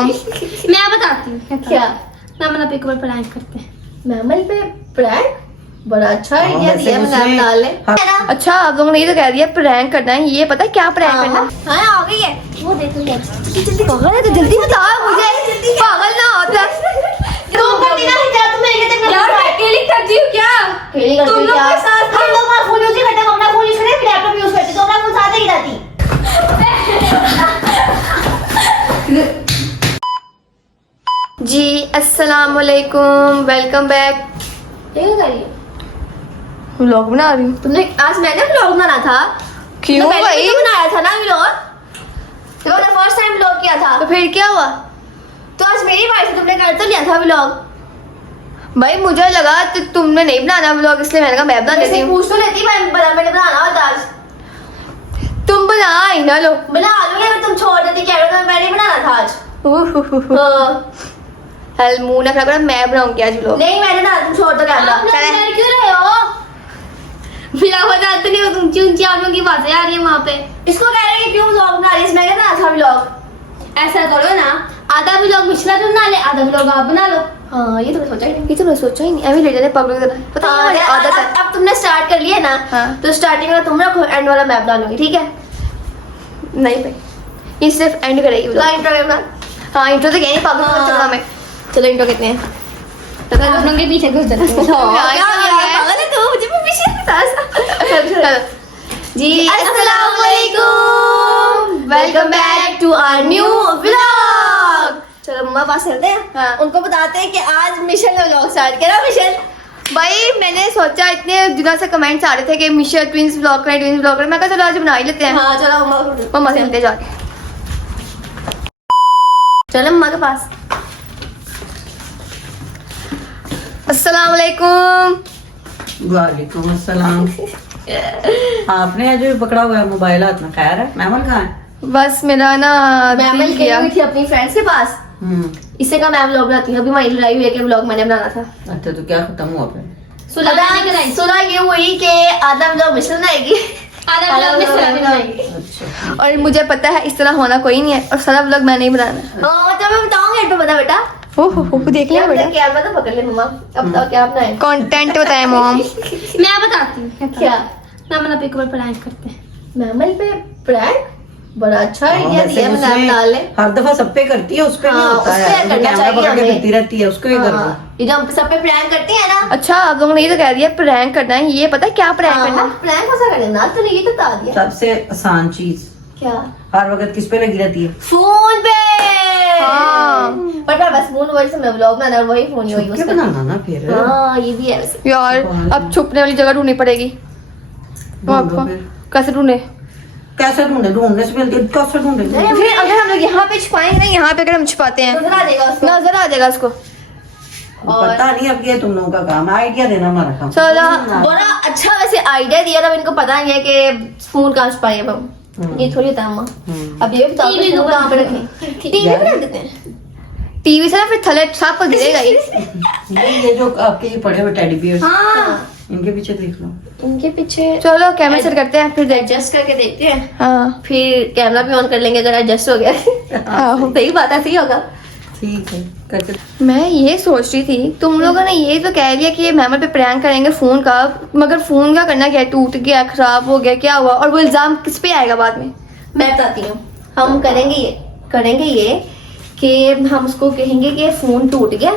मैं बताती हूँ क्या? मैमल पे एक बार प्रैंक करते हैं। मैमल पे प्रैंक? बड़ा अच्छा आइडिया वैसे दिया मुझे- मैम डाल ले। अच्छा आप लोगों ने ये तो कह दिया प्रैंक करना है, ये पता है क्या प्रैंक करना है? हाँ आ गई है, वो देख लो पागल है तो जल्दी बता मुझे, पागल ना होता। यार मैं अकेली कर दी हूँ क्या? तुम लोग के साथ हम लोग वहाँ फोन यूज ही करते हैं, अपना फोन यूज करते हैं, फिर लैपटॉप यूज करते हैं, तो अपना फोन साथ ही जाती। जी अस्सलाम वालेकुम, वेलकम बैक। क्या कर रही है? व्लॉग बना रही हूँ। तुमने आज मैंने व्लॉग बनाना था। क्यों तुमने पहले भाई? भी तो बनाया था ना व्लॉग, तो मैंने फर्स्ट टाइम व्लॉग किया था। तो फिर क्या हुआ? तो आज मेरी बारी से तुमने कर तो लिया था व्लॉग। भाई मुझे लगा तो तुमने नहीं बनाना व्लॉग, इसलिए मैंने कहा मैं बना देती हूँ। पूछ तो लेती, मैंने बनाना होता आज। तुम बना ही ना लो। बना लो या तुम छोड़ देती, क्या मैं नहीं बनाना था आज। हाँ। हल मुंह ना खराब, मैं बनाऊंगी आज व्लॉग। नहीं मैंने ना, तुम छोड़ दो कैमरा। आप लोग डर क्यों रहे हो? बिना वजह तो नहीं, ऊंची ऊंची आप लोगों की बातें आ रही है वहाँ पे। इसको कह रहे हैं कि क्यों व्लॉग बना रही है, इसमें क्या था व्लॉग। ऐसा करो ना, आधा भी लोग मिश्रा तुम बना ले, आधा भी लोग आप बना लो। हाँ ये तो मैं सोचा ही नहीं। ये तो मैं सोचा ही नहीं, अभी ले जाते पब्लिक तरह पता है हमारी आदत है। अब तुमने स्टार्ट कर लिया ना, हाँ। तो स्टार्टिंग में तुम रखो, एंड वाला मैं बना लूंगी, ठीक है? नहीं भाई, ये सिर्फ एंड करेगी व्लॉग। इंट्रो करना। हाँ इंट्रो तो कह नहीं पब्लिक हाँ। चलना में। चलो इंट्रो कितने हैं? मैं तुम लोग के पीछे घुस जाती हूँ। पागल है तू, मुझे भी पीछे बता। जी अस्सलाम वालेकुम, welcome back to our new vlog. चलो मम्मा पास चलते हैं, हाँ। उनको बताते हैं कि आज मिशन ने व्लॉग स्टार्ट किया। मिशन भाई मैंने सोचा इतने दिनों से कमेंट्स आ रहे थे कि मिशा ट्विंस व्लॉग करें, ट्विंस व्लॉग करें। मैं कहा चलो आज बना ही लेते हैं। हाँ चलो मम्मा से मिलते जाके। चलो मम्मा के पास। अस्सलाम वालेकुम। वालेकुम अस्सलाम। आपने जो पकड़ा हुआ है मोबाइल हाथ में, खैर है? मैमल कहाँ है? बस मेरा ना मैम दिल गई किया। हुई थी अपनी फ्रेंड्स के पास, इससे का मैम व्लॉग बनाती है। अभी हमारी लड़ाई हुई है कि व्लॉग मैंने बनाना था। अच्छा तो क्या खत्म हुआ फिर? सुलह ये हुई कि आधा व्लॉग मिशन बनाएगी, आधा भी लोग मिश्रा भी बनाएंगे। अच्छा और मुझे पता है इस तरह होना कोई नहीं है, और सारा व्लॉग मैं नहीं बनाना। हाँ तो मैं बताऊंगी एंड पे, बता बेटा। हो देख लिया बेटा, कैमरा तो पकड़ ले मम्मा। अब बताओ क्या बनाए। कंटेंट बताए मॉम। मैं बताती हूँ क्या? मैमल पे एक बार प्रैंक करते हैं। मैमल पे प्रैंक? बड़ा अच्छा आइडिया वैसे दिया मुझे मैम डाल ले। हर दफा सब पे करती है, उस पे नहीं हाँ, होता उस पे है। करना कैमरा चाहिए पकड़ के हमें। फिरती रहती है, उसको ही कर दो। हाँ, ये जो हम सब पे प्रैंक करती है ना। अच्छा आप लोगों ने ये तो कह दिया प्रैंक करना है, ये पता है क्या प्रैंक करना है? प्रैंक कैसा करना, तूने ये तो बता दिया। सबसे आसान चीज क्या? हर वक्त किस पे लगी रहती है? फोन पे। हाँ। पर मैं बस फोन वही से मैं व्लॉग बनाना, वही फोन यूज छुप के करती बनाना ना फिर। हूँ। हाँ ये भी है वैसे। यार अब छुपने वाली जगह ढूंढनी पड़ेगी। ढूंढो फिर। कैसे ढूंढे? कैसे ढूंढे? ढूंढने से पहले कैसे ढूंढे? फिर अगर हम लोग यहाँ पे छुपाएंगे ना, यहाँ पे अगर हम छुपाते हैं नजर आ जाएगा उसको। नजर आ जाएगा उसको। पता नहीं, अब ये तुम लोगों का काम है, आइडिया देना हमारा काम। चलो बड़ा अच्छा वैसे आइडिया दिया था, इनको पता नहीं है कि फोन कहाँ छुपाए अब हम। ये थोड़ी होता है अम्मा। अब ये भी बताओ टीवी कि फोन को कहाँ पे रखें। टीवी यार। पे रख देते हैं। टीवी से ना फिर थले साफ पर गिरेगा ही। ये जो आपके ये पड़े हुए टेडी बियर, हाँ इनके पीछे देख लो। इनके पीछे चलो कैमरा सेट करते हैं फिर देखते एडजस्ट करके देखते हैं, हैं। हाँ फिर कैमरा भी ऑन कर लेंगे अगर एडजस्ट हो गया। आहो। सही बात है, सही होगा। ठीक है करके। मैं ये सोच रही थी तुम लोगों ने ये तो कह दिया कि ये मैमल पे प्रैंक करेंगे फोन का, मगर फोन का करना क्या है? टूट गया, खराब हो गया, क्या हुआ? और वो इल्जाम किस पे आएगा बाद में? मैं बताती हूँ, हम करेंगे ये कि हम उसको कहेंगे कि फोन टूट गया,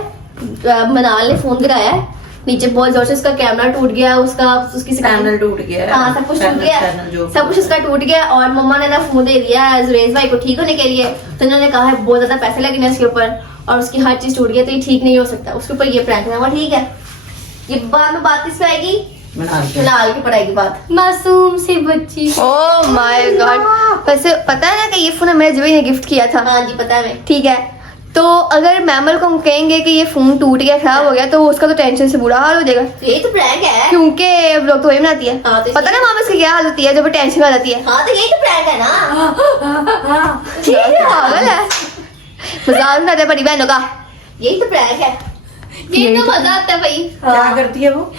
मनाल ने फोन गिराया है, नीचे बहुत जोर से उसका कैमरा टूट गया, उसकी पैनल टूट गया है। हाँ सब कुछ टूट गया, पैनल जो सब कुछ उसका टूट गया। और मम्मा ने ना फोन दे दिया है जुरेज भाई को ठीक होने के लिए, तो इन्होंने कहा है बहुत ज्यादा पैसे लगे इसके ऊपर, और उसकी हर चीज टूट गई, तो ये ठीक नहीं हो सकता, उसके ऊपर ये प्रैंक है। ठीक है, ये बाद में बात किस पे आएगी? फिलहाल की पढ़ाई की बात। मासूम सी बच्ची। Oh my God. वैसे पता है ना कि ये फोन मेरे जबी ने गिफ्ट किया था। हाँ जी पता है मैं। ठीक है, तो अगर मैमल को हम कहेंगे कि ये फोन टूट गया, खराब हो गया, तो उसका तो टेंशन से बुरा हाल हो जाएगा, यही तो प्रैंक है। क्योंकि लोग तो वही बनाती है। हाँ, तो पता ना मामा इसकी क्या हाल होती है जब वो टेंशन में जाती है। हाँ तो यही तो प्रैंक है ना। ठीक है, पागल है, मजाक उड़ाते हैं बड़ी बहनों का। यही तो प्रैंक है। ये तो मजा आता है भाई। क्या करती है वो?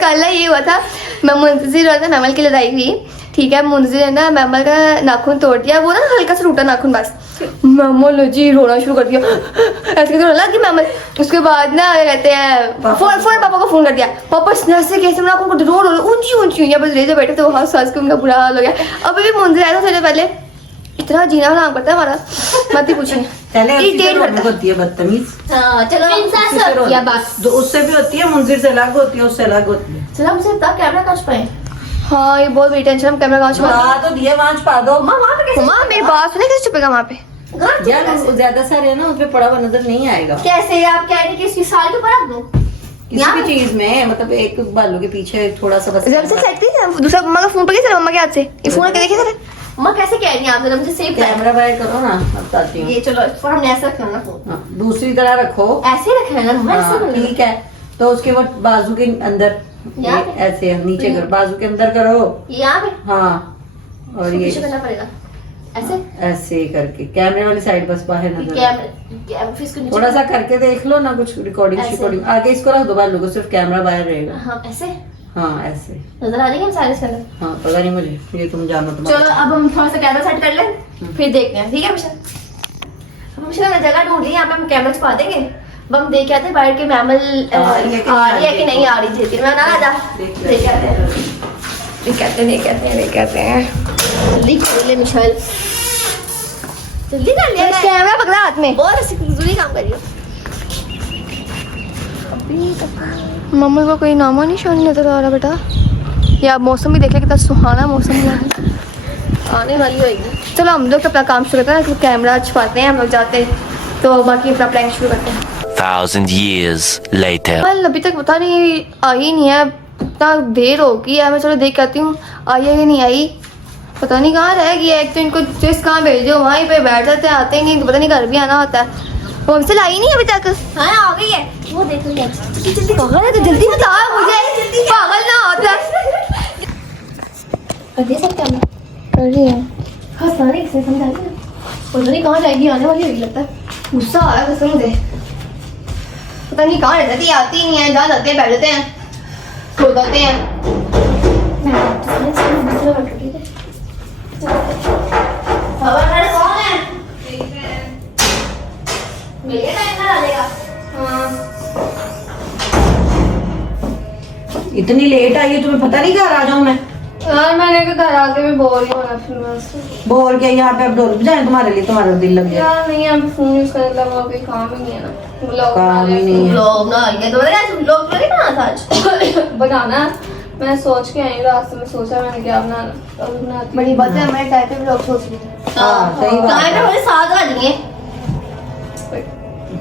कल ये हुआ था, मैं मुंतजिर हुआ था मैमल की लड़ाई हुई, ठीक है, मुंजी ने ना मैमल का नाखून तोड़ दिया, वो ना हल्का सा टूटा नाखून बस। मैमल जी रोना शुरू कर दिया, ऐसे करके रोने लगी मैमल। उसके बाद ना कहते हैं फोन पापा को फोन कर दिया, पापा से कैसे नाखून को रो रो ऊंची ऊंची, या बस ले बैठे तो हंस हंस के उनका बुरा हाल हो गया। अभी भी मुंजी आया था थोड़े पहले, इतना जीना हराम करता है हमारा, मत ही पूछिए। पहले इरिटेट करता है। होती है बदतमीज, हाँ चलो प्रिंसेस होती है बस। तो उससे भी होती है, मुंजिर से अलग होती है, उससे अलग होती है। चलो हमसे बता कैमरा कहाँ छुपाए? हाँ ये बहुत बड़ी टेंशन, हम कैमरा कहाँ छुपा। हाँ तो दिए वहाँ छुपा दो। वहाँ पे कैसे? माँ मेरी बात सुने, कैसे छुपेगा वहाँ पे? यार वो ज्यादा सारे है ना, उसपे पड़ा हुआ नजर नहीं आएगा कैसे आप कह रहे हैं कि इसकी साल के ऊपर रख दूं? किसी भी चीज में, मतलब एक बालों के पीछे थोड़ा सा बस। जब से सेट थी दूसरा मम्मा का फोन पर कैसे, मम्मा के हाथ से ये फोन के देखे थे। माँ कैसे कह रही हैं आप? जरा मुझे सेफ कर। कैमरा बाहर करो ना, मैं बताती हूँ। ये चलो इसको हमने ऐसा रखना ना फोन, हाँ, दूसरी तरह रखो। ऐसे ही रखना है ना, ऐसे हाँ, नहीं। ठीक है, तो उसके बाद बाजू के अंदर यहाँ पे? ऐसे नीचे करो, बाजू के अंदर करो। यहाँ पे हाँ, और ये पीछे करना पड़ेगा ऐसे। ऐसे करके कैमरे वाली साइड बस बाहर नजर आए। कैमरा फिर इसको नीचे थोड़ा सा करके देख लो ना, कुछ रिकॉर्डिंग ऐसे। रिकॉर्डिंग आगे इसको रख दो, बालों को सिर्फ कैमरा बाहर रहेगा। हाँ ऐसे हाँ ऐसे। नजर आ रही है हम सारे इसके अंदर। हाँ पता नहीं मुझे, ये तुम जानो। तुम चलो अब हम थोड़ा सा कैमरा सेट कर लें, फिर देखते हैं। ठीक है मिशन, हम मिशन जगह ढूंढ रही है, यहाँ पे हम कैमरा छुपा देंगे। अब हम देख के आते हैं बाहर के मैमल आ रही है कि नहीं आ रही थी। मैं ना आजा देख आते हैं, देख आते हैं। जल्दी कर ले मिशेल, जल्दी कर ले। कैमरा पकड़ा हाथ में, बहुत जल्दी काम करियो। मम्मी को कोई नामो निशान नहीं नजर आ रहा बेटा। या मौसम भी देखे कितना सुहाना मौसम हुआ है, आने वाली होगी। चलो हम लोग अपना काम शुरू करते हैं, कैमरा छुपाते हैं, हम लोग जाते हैं तो बाकी अपना प्रैंक शुरू करते हैं। 1,000 years later. कल अभी तक पता नहीं आई नहीं है, इतना देर हो गई है। मैं चलो देख के आती हूँ आई है कि नहीं आई, पता नहीं कहाँ रह गई है। एक तो इनको जिस कहाँ भेज दो वहीं पे बैठ जाते हैं, आते ही नहीं, तो पता नहीं घर भी आना होता है। वो हमसे लाई नहीं अभी तक। हाँ आ गई है, वो देख लो जल्दी पागल है तो जल्दी बता मुझे, पागल ना होता। कर दिया सब कैमरा, कर रही है। हाँ सारे इसे समझा दिया। पता नहीं कहाँ जाएगी, आने वाली होगी लगता है। गुस्सा आ रहा है कसम से, पता नहीं कहाँ रह जाती है, आती ही नहीं है। जहाँ जाते हैं बैठ जाते हैं, सो जाते हैं। खबर कौन है? भैया टाइम ना डालेगा। इतनी लेट आई है, तुम्हें पता नहीं घर आ जाऊं मैं? यार मैंने कहा घर आके मैं बोर ही होना फिर बस। बोल के यहाँ पे अब ढोल बजाए तुम्हारे लिए, तुम्हारा दिल लग जाए। यार नहीं यहाँ पे फोन यूज करने का वहाँ पे काम ही नहीं है ना, ब्लॉग काम ही नहीं है। ब्लॉग ना आएंगे तो ब्लॉग नहीं बनाना था आज। बनाना। मैं सोच के आई रास्ते में, सोचा मैंने क्या बनाना, और बनाती बड़ी बात है। हमारे टाइप पे ब्लॉग सोच रही थी हाँ, सही बात है। टाइम पे हमारे साथ आ जाएंगे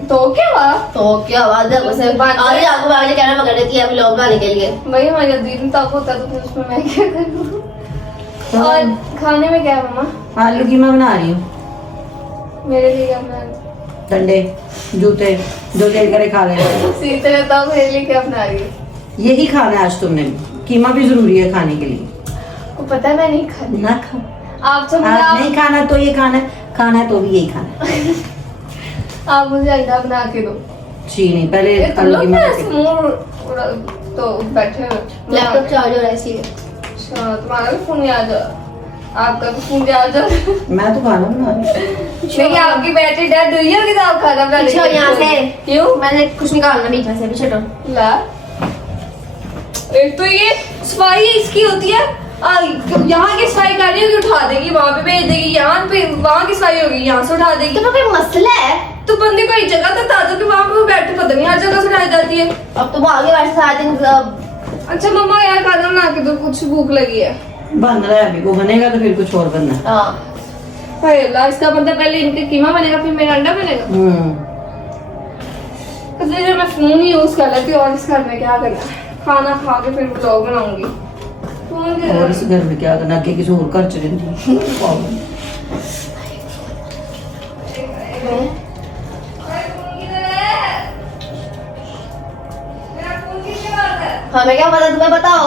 तो क्या हुआ तो क्या आवाज है उसे आगे आगे आगे कैमरा पकड़ लेती है ब्लॉग बनाने के लिए। भाई हमारे दिल में ताकत होता है तो फिर उसमें मैं क्या करूँ। और खाने में क्या है मम्मा? आलू कीमा बना रही हूँ, मेरे लिए क्या बना? डंडे जूते जो दिल करे खा लेना। सीते रहता हूँ, मेरे लिए क्या बना रही है? यही खाना है आज तुमने, कीमा भी जरूरी है खाने के लिए। वो पता है मैं नहीं खाती। ना खा, आप जब आज नहीं खाना तो ये खाना है, खाना है तो भी यही खाना है। आप मुझे अंडा बना के दो। जी नहीं, पहले तुम आलू लोग कीमा ना बना के- स्मूथ तो बैठे हो लैपटॉप चार्ज हो रहा है इसीलिए। अच्छा तुम्हारा भी फोन याद आ, आपका भी फोन याद आ। मैं तो खाना बना रही हूँ। नहीं आपकी बैटरी डेड हुई होगी तो आप खाना बना पीछे यहाँ से क्यों? मैंने कुछ निकालना बीच में से पीछे हटो। ला एक तो ये सफाई इसकी होती है, यहाँ की सफाई कर रही होगी उठा देगी, वहाँ पे भेज देगी, यहाँ पे वहाँ की सफाई होगी यहाँ से उठा देगी। तो कोई मसला है तो बंदे को एक जगह बता दो कि वहाँ पे वो बैठे, पता नहीं हर जगह से उठाई जाती है। अब तो वो आगे बैठे सारे दिन अच्छा मम्मा यार खाना बना के दो, कुछ भूख लगी है। बन रहा है अभी, वो बनेगा तो फिर कुछ और बनना है। हाँ हाय अल्लाह, इसका मतलब पहले इनके कीमा बनेगा फिर मेरा अंडा बनेगा। इसलिए जब मैं फोन ही यूज कर लेती हूँ, और इस घर में क्या करना है, खाना खा के फिर ब्लॉग बनाऊंगी। फोन के और इस घर में क्या करना, आगे किसी और घर चले जाएंगे। हमें क्या पता, तुम्हें बताओ।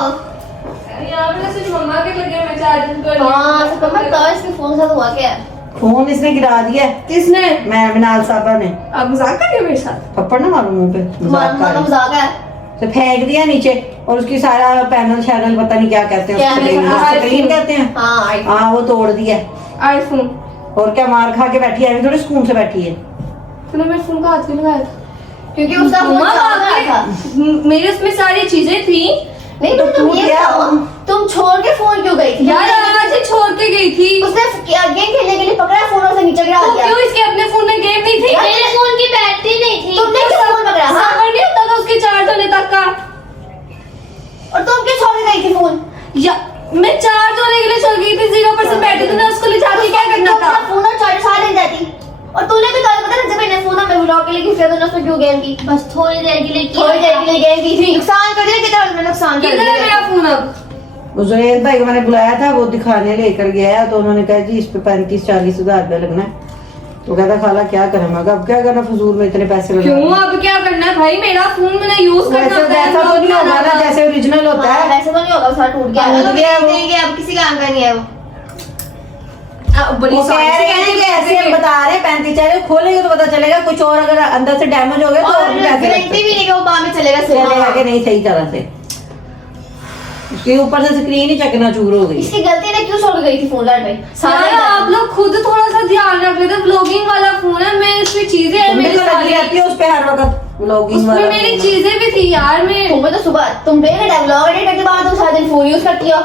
यहाँ पे सिर्फ मम्मा के लगे मैं चार्जिंग कर हाँ तो कमर तो इसके फोन के साथ हुआ क्या है? फोन इसने गिरा दिया है। किसने? मैं बिनाल साहबा ने। आप मजाक कर रहे हो मेरे साथ? थप्पड़ ना मारो मुंह पे, मजाक कर मानो रही। मजाक है। तो फेंक दिया नीचे और उसकी सारा पैनल शैनल पता नहीं क्या कहते हैं स्क्रीन कहते हैं। हाँ वो तोड़ दिया आईफोन। और क्या मार खा के बैठी है, अभी थोड़ी सुकून से बैठी है। तूने मेरे फोन का हाथ क्यों लगाया था? क्योंकि उसका फोन चला गया था। मेरे उसमें सारी चीजें थी। नहीं तो तुम ये बताओ, तुम छोड़ के फोन क्यों गई थी? यार आज छोड़ के गई थी। उसने गेम खेलने के लिए पकड़ा फोन और से नीचे गिरा दिया। क्यों? इसके अपने फोन में गेम नहीं थी। मेरे फोन की बैटरी नहीं थी। तुमने क्यों फोन पकड़ा? हाँ? सबर नहीं होता था उसके चार्ज होने तक का। और तुम क्यों छोड़ के गई थी फोन? या मैं चार्ज होने के लिए छोड़ गई थी, 0% बैटरी। तूने उसको ले जाके क्या करना था? फोन और चार्ज साथ ले जाती। और तूने भी कल पता है जब मैंने फोन हमें ब्लॉक के लिए फिर तूने उसमें क्यों गेम की? बस थोड़ी देर के लिए थोड़ी देर के लिए गेम की थी। नुकसान कर दिया कितना? उसने नुकसान कर किधर है दिया। मेरा फोन अब? जुनेद भाई को मैंने बुलाया था, वो दिखाने लेकर गया तो उन्होंने कहा जी इस पे 35-40 हज़ार रुपया लगना है। तो कहता खाला क्या करें? मैं कहा अब क्या करना, फजूल में इतने पैसे लगा। क्यों अब क्या करना है भाई? मेरा फोन मैंने यूज करना वैसे होता है। वैसा तो नहीं होगा ना जैसे ओरिजिनल होता है। वैसे तो नहीं होगा, उसका टूट गया। टूट गया वो। देंगे अब किसी काम का नहीं है वो। बड़ी वो कह रहे हैं कि ऐसे हम बता रहे हैं 35 खोलेंगे तो पता चलेगा, कुछ और अगर अंदर से डैमेज हो गया तो और और भी पैसे गारंटी भी नहीं कि वो बाद में चलेगा चलेगा कि नहीं सही तरह से। उसके ऊपर से स्क्रीन ही चकनाचूर हो गई। इसकी गलती ने क्यों छोड़ के गई थी फोन लाइट में? यार आप लोग खुद थोड़ा सा ध्यान रख लेते। ब्लॉगिंग वाला फोन है, मैं इसमें चीजें हैं तुमने मेरी तो लगी सारी। रहती है उस पे हर वक्त व्लॉगिंग उसमें वाला। मेरी चीजें भी थी यार। मैं तुम्हें तो सुबह तुम ब्रेक व्लॉग एडिट करके बाद तुम सारा दिन फोन यूज करती हो।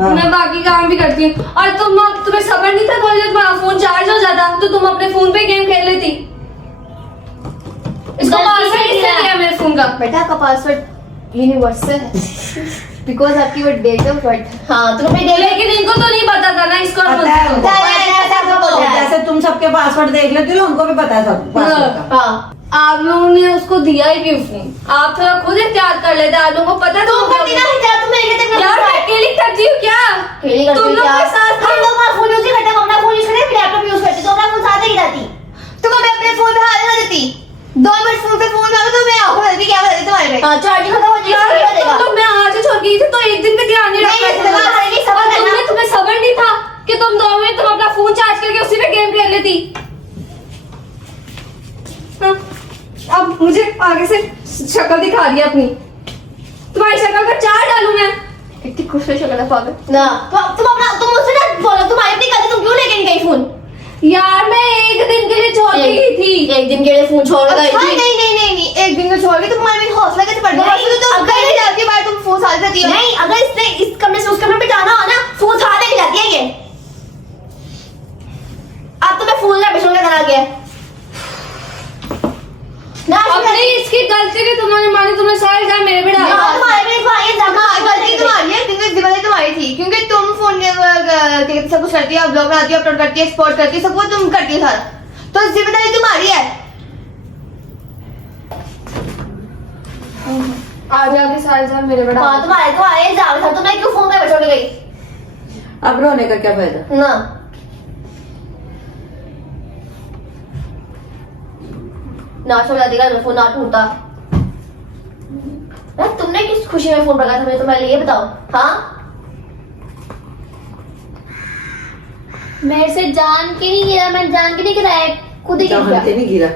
हाँ। मैं बाकी काम भी करती हूँ। और तुम्हें सबर नहीं था थोड़ी देर तुम्हारा फोन चार्ज हो जाता तो तुम अपने फोन पे गेम खेल लेती। इसको पासवर्ड किसने दिया मेरे फोन का? बेटा का पासवर्ड यूनिवर्सल है बिकॉज आपकी वो डेट ऑफ बर्थ। हाँ तुम्हें डेट लेकिन इनको तो नहीं पता था ना इसको। पता है जैसे तुम सबके पासवर्ड देख लेते हो, उनको भी पता है सब पासवर्ड का। हाँ आप लोगों ने उसको दिया ही क्यों फोन? आप थोड़ा खुद एहतियात कर लेते। आप लोगों को पता है तुम करती ना क्या? तुम मेरे लिए यार मैं अकेली करती हूँ क्या? खेली करती तुम लोग क्या? के साथ हम लोग अपना फोन यूज नहीं करते, हम अपना फोन यूज करते, फिर लैपटॉप यूज करते। तो अपना फोन साथ ही रहती। तुम हमें अपने फोन पे हाथ ना देती। 2 मिनट फोन पे फोन आवे तो मैं आंखों में क्या बता तुम्हारे पे? हाँ चार्जिंग खत्म हो जाएगी तो मैं आज ही छोड़ गई थी तो एक दिन पे ध्यान नहीं रखा। तुम्हें सबर नहीं था कि तुम 2 मिनट तुम अपना फोन चार्ज करके उसी पे गेम खेल लेती। हाँ, अब मुझे आगे से शक्ल दिखा रही है अपनी। तुम्हारी शक्ल का चार डालूं मैं? कितनी खुश है शक्ल पागल ना। तुम मुझसे ना बोलो, तुम्हारी अपनी गलती, तुम क्यों लेके नहीं गई फोन? यार मैं एक दिन के लिए छोड़ के गई थी। एक दिन के लिए फोन छोड़ गई थी? नहीं एक दिन में छोड़ गई। तुम्हारे में हौसला कैसे बढ़ गया? तुम कहीं नहीं जाती बार, तुम फोन साथ देती हो। नहीं अगर इसने इस कमरे से उस कमरे पे जाना हो ना, फोन साथ लेके जाती है ये। अब तुम्हें फोन का बिछोड़ का आ गया ना। अपनी इसकी गलती भी तुमने मानी, तुमने सारी जान मेरे पे डाली। तुम्हारे पे तुम्हारी गलती तुम्हारी है, क्योंकि जिम्मेदारी तुम्हारी थी, क्योंकि तुम फोन सब कुछ करती है, ब्लॉग बनाती है, अपलोड करती है, एक्सपोर्ट करती है, सब कुछ तुम करती है सारा। तो जिम्मेदारी तुम्हारी है। आज आगे सारी जान मेरे पे डाली। हाँ तुम्हारे एग्जाम था, तुमने क्यों फोन का छोड़ के गई? अब रोने का क्या फायदा? ना नाश हो जाती है, फोन ना टूटता। तुमने किस खुशी में फोन रखा था मैं तुम्हारे लिए, बताओ। हाँ मेरे से जान के नहीं गिरा, मैं जान के नहीं गिराया, खुद ही गिर गया। जानते नहीं गिरा,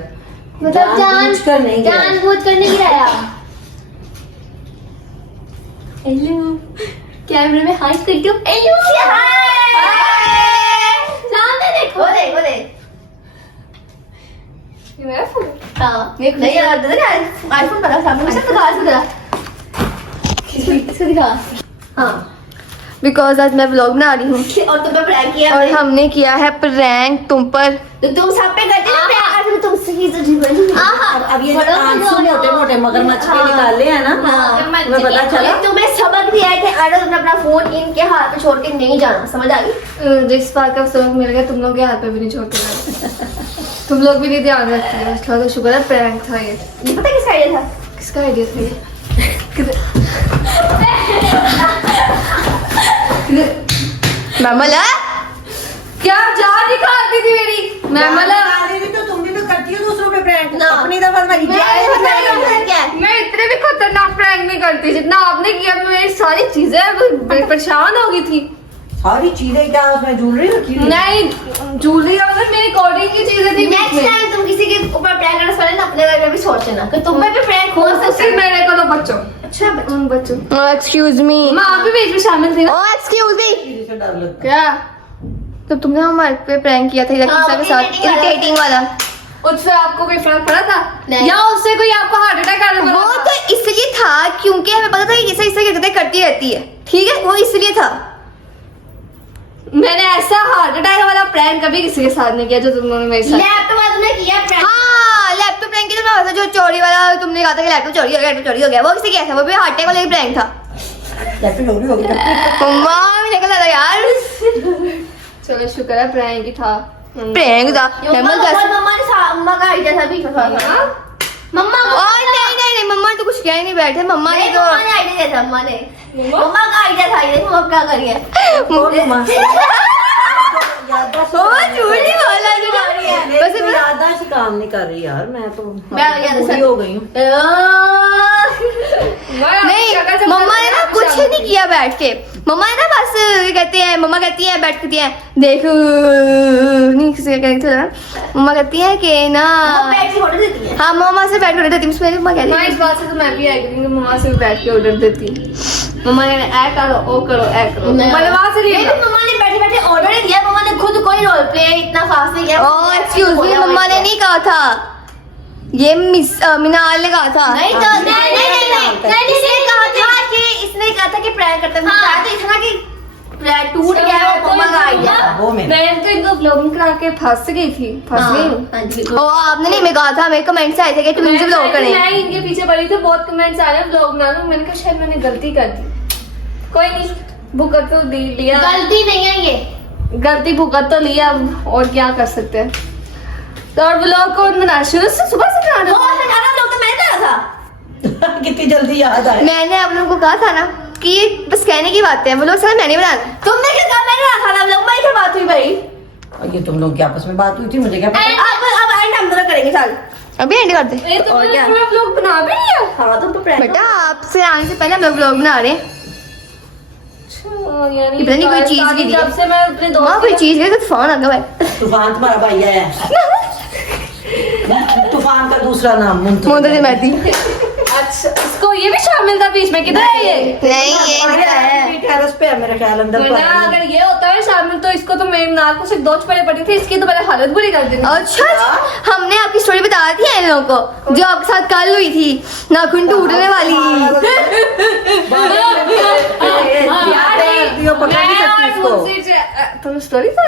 मतलब जानबूझकर नहीं गिराया। जानबूझकर नहीं गिराया। हेलो, कैमरे में हाई करती हूँ। हेलो, सामने देखो। वो देख ये मेरा फोन। हाँ नहीं यार, आईफोन पता सामने से दिखा इसको दिखा। हाँ बिकॉज आज मैं व्लॉग बना रही हूँ और तुम पे प्रैंक किया और हमने किया है प्रैंक तुम पर। तो तुम सब पे करते हो प्रैंक। तुमसे ही तो जीवन। अब ये आंसू मोटे मोटे मगरमच्छ के निकाले हैं ना, तुम्हें पता चला? तुम्हें सबक दिया है कि अगर तुमने अपना फोन इनके हाथ पे छोड़ के नहीं जाना, समझ आ गई? जिस बात का सबक मिल गया, तुम लोग के हाथ पे भी नहीं छोड़ के जाना। तुम लोग भी नहीं ध्यान रखते हो, इसका तो शुक्र है प्रैंक था ये। पता किसका आइडिया था? किसका आइडिया था ये? मैमला क्या जान निकालती थी मेरी मैमला। तो तुम भी तो करती हो दूसरों पे प्रैंक, अपनी दफा मरी मैं इतने भी खतरनाक प्रैंक नहीं करती जितना आपने किया। मेरी सारी चीजें परेशान हो गई थी। सारी चीजें क्या उसमें ज्वेलरी रखी हुई है? नहीं ज्वेलरी का मतलब मेरी अकॉर्डिंग की चीजें थी नेक्स्ट टाइम तुम किसी के ऊपर प्रैंक करने से पहले ना अपने बारे में भी सोचना कि तुम पे भी प्रैंक हो सकता सिर्फ है। मेरे को तो बच्चों अच्छा उन बच्चों एक्सक्यूज मी, मैं आप भी बीच में शामिल थी ना। ओ एक्सक्यूज मी, चीज़ से डर लगता क्या तो तुमने हमारे पे प्रैंक किया था रकीसा के साथ, इरिटेटिंग वाला। उससे आपको कोई फर्क पड़ा था नहीं। या उससे कोई आपको हार्ट अटैक आने वाला वो था? तो इसलिए था क्योंकि हमें पता था कि इसे इससे हरकतें करती रहती है, ठीक है, वो इसलिए था। मैंने ऐसा हार्ट अटैक वाला प्रैंक कभी किसी के साथ नहीं किया जो तुमने मेरे साथ। लैपटॉप वाला तुमने किया प्रैंक। हाँ लैपटॉप प्रैंक किया था, जो चोरी वाला तुमने कहा था कि लैपटॉप चोरी हो गया, लैपटॉप चोरी हो गया, वो किसी किया था, वो भी हार्ट अटैक वाला प्रैंक था। है चोरी हो गया। मम्मा भी निकल था यार, चलो शुक्र है प्रैंक ही था। प्रैंक था। मम्मा मम्मा ने मम्मा का आइडिया था भी। हाँ? मम्मा और नहीं मम्मा ने तो कुछ किया ही नहीं, बैठे मम्मा ने तो मम्मा ने आइडिया दिया था। मम्मा का आइडिया था ये, हम अब क्या करिए। कौन मम्मा? झूठी वाला जो वैसे मैं याददाश्त काम नहीं कर रही यार, मैं तो याद पूरी हो गई हूँ। नहीं मम्मा ने ना कुछ नहीं किया बैठ के, मम्मा ने ना बस कहते हैं, मम्मा कहती है बैठ कहती है देख नहीं किसी कहती है, मम्मा कहती है कि ना बैठ के ऑर्डर देती है। हाँ मम्मा से बैठ कर देती हूँ, उसमें मम्मा कहती मैं इस बात से तो मैं भी एग्री हूँ कि मम्मा से भी बैठ के ऑर्डर देती। मम्मा ने ऐ करो ओ करो ऐ करो, मैंने वहां से नहीं, लिया। मम्मा ने बैठे बैठे ऑर्डर ही दिया। मम्मा ने खुद कोई रोल प्ले इतना खास नहीं किया। ओ एक्सक्यूज मी, मम्मा ने नहीं कहा था, ये मिस मिनाल ने कहा था। नहीं तो नहीं इसने कहा था कि प्रैंक करते हैं। बताया तो इतना कि टूट गया वो मम्मा का आइडिया था। वो में मैं तो इनको ब्लॉगिंग करा के फंस गई थी, फंस गई हूँ। हाँ जी। ओ आपने नहीं, मैं कहा था, मेरे कमेंट्स आए थे कि तुम इनसे ब्लॉग करें। मैं इनके पीछे पड़ी थी, बहुत कमेंट्स आ रहे हैं ब्लॉग बना लो। मैंने कहा शायद मैंने गलती कर दी, कोई नहीं भुगत तो लिया, गलती नहीं है ये। गलती भुगत तो लिया, अब और क्या कर सकते हैं। तो और ब्लॉग को बनाना शुरू से सुबह से बनाना और मैं खाना लोग तो मैंने कहा था। कितनी जल्दी याद आए। मैंने आप लोगों को कहा था ना कि ये बस कहने की बात है, वो लोग सारा मैंने बनाना। तुमने क्या कहा? मैंने कहा था लोग मैं क्या बात हुई भाई। और ये तुम लोग की आपस में बात हुई थी, मुझे क्या पता। अब एंड हम दोनों करेंगे चल। अभी एंड कर दे। ये तो और क्या? मैंने ब्लॉग बना भी लिया। हाँ तुम तो प्रैंक बेटा आपसे आने से पहले हम लोग ब्लॉग बना रहे हैं। यानी पता नहीं कोई चीज की दी है। जब से मैं अपने माँ दोस्त कोई चीज गई तो फोन आ गया भाई। तूफान तुम्हारा भाई है। तूफान का दूसरा नाम मुंतजिर मेहदी। अच्छा इसको ये भी शामिल था बीच में, किधर है ये? नहीं ये है। टेरेस पे है मेरे ख्याल अंदर। वरना अगर ये होता है शामिल तो इसको तो मेरे नाक को सिर्फ 2 चपेड़े पड़ी थी, इसकी तो मैंने हालत बुरी कर दी थी। अच्छा हमने आपकी स्टोरी बता दी है इन लोगों को, जो आपके साथ कल हुई थी, नाखून टूटने वाली। तुम स्टोरी था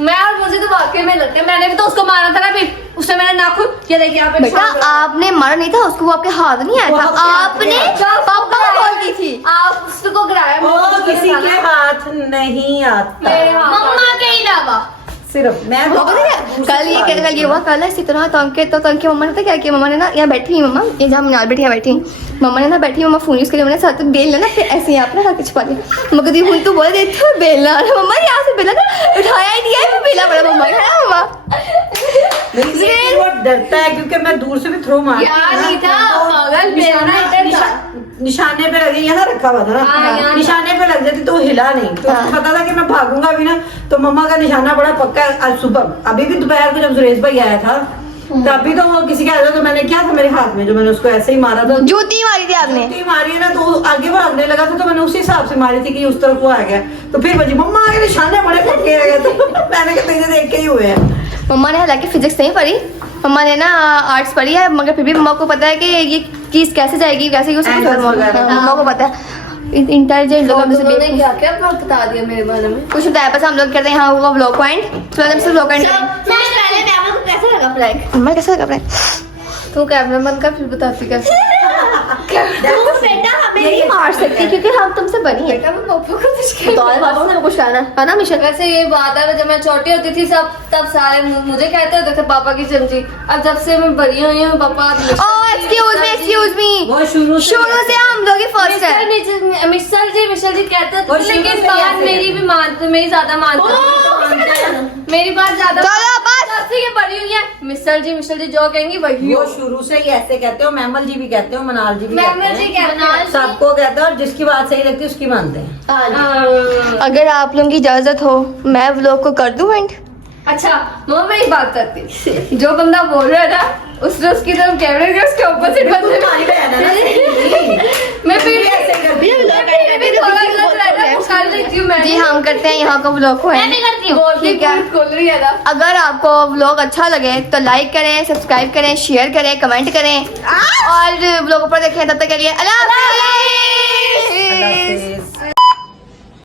मैं और मुझे तो वाकई में लगता है, मैंने भी तो उसको मारा था ना, फिर उसने मेरा नाखून ये देखिए यहाँ पे बेटा आपने मारा नहीं था उसको, वो आपके हाथ नहीं आया था, आपने पापा को कॉल की थी। आप उसको गिराया वो किसी के हाथ नहीं आता, मेरे हाथ मम्मा के अलावा सिर्फ मैं। वो पता है कल ये हुआ, कल इसी तरह तंके मम्मा ने तो क्या किया, मम्मा ने ना यहाँ बैठी हुई, मम्मा ये जहाँ मिनाल बैठी है बैठी, मम्मा ने ना बैठी, मम्मा फोन यूज करी, मैंने साथ बेल लेना, फिर ऐसे यहाँ अपना हाथ छुपा दिया। मगर हूँ तो बोले देखते हो बेलना, मम्मा यहाँ से बेला ना उठाया ही नहीं है, फिर बेला पड़ा मम्मा है ना मम्मा। नहीं, वो डरता है क्योंकि मैं दूर से भी थ्रो मारती हूँ यार ना, नहीं था, तो पागल बेलना इधर था। निशाने पे लगे, यहाँ रखा हुआ था हाँ, ना, यहाँ निशाने पे लग जाती तो वो हिला नहीं, तो उसको पता था कि मैं भागूंगा भी ना, तो मम्मा का निशाना बड़ा पक्का है। आज सुबह अभी भी दोपहर को जब सुरेश भाई आया था तभी तो वो किसी के आया था, तो मैंने क्या था मेरे हाथ में, जो मैंने उसको ऐसे ही मारा था, जूती मारी थी आपने। जूती मारी ना, तो वो आगे भागने लगा था, तो मैंने उसी हिसाब से मारी थी कि उस तरफ वो आ गया, तो फिर बजी मम्मा के निशाने बड़े पक्के आ गए, तो मैंने कहा तुझे देख के ही हुए हैं। मम्मा ने हालांकि फिजिक्स नहीं पढ़ी, मम्मा ने ना आर्ट्स पढ़ी है, मगर फिर भी मम्मा को पता है कि ये चीज कैसे जाएगी, कैसे यूज मम्मा को पता है, इंटेलिजेंट लोग हमसे उन्होंने क्या क्या बता दिया मेरे बारे में। कुछ बताया, बस हम लोग कहते हैं हाँ वो ब्लॉग पॉइंट, तो हमसे ब्लॉग पॉइंट पहले मैं आपको कैसा लगा प्रैंक? मम्मा कैसे लगा प्रैंक? तू कैमरा बंद कर फिर बताती कैसे। बेटा हमें नहीं मार सकती क्योंकि हम तुमसे बनी है। बेटा मैं पापा को कुछ तो और पापा ने कुछ कहना है ना मिशन। वैसे ये बात है, जब मैं छोटी होती थी सब तब सारे मुझे कहते होते थे पापा की चमची, अब जब से मैं बड़ी हुई हूँ पापा एक्सक्यूज मी वो शुरू से हम लोग ही फर्स्ट है। मिशल जी कहते वो थे, शुरू लेकिन से बात ऐसे। मेरी भी मानते, मेरी ज्यादा मानते, मेरी बात ज्यादा। चलो बस आज से ये पढ़ी हुई है मिस्टर जी जो कहेंगी वही हो। वो शुरू से ही ऐसे कहते हो, मैमल जी भी कहते हो, मनाल जी भी मैमल जी कहते हैं। सबको कहते हो, और जिसकी बात सही लगती है उसकी मानते हैं। हाँ। अगर आप लोगों की इजाजत हो मैं व्लॉग को कर दूं एंड? अच्छा मम्मा मैं एक बात करती, जो बंदा बोल रहा है ना उसकी तरफ कैमरे के उसके ऑपोजिट बंदे तुम्हारी बहन है ना। मैं फिर ऐसे करती हूँ। भी थोड़ा गलत रहता है, कर देती हूँ मैं। जी हम करते हैं यहाँ का व्लॉग को मैं भी करती हूँ। ठीक है। खोल रही है ना। अगर आपको व्लॉग अच्छा लगे तो लाइक करें, सब्सक्राइब करें, शेयर करें, कमेंट करें और व्लॉग ऊपर देखें। तब तक के लिए अल्लाह हाफ़िज़।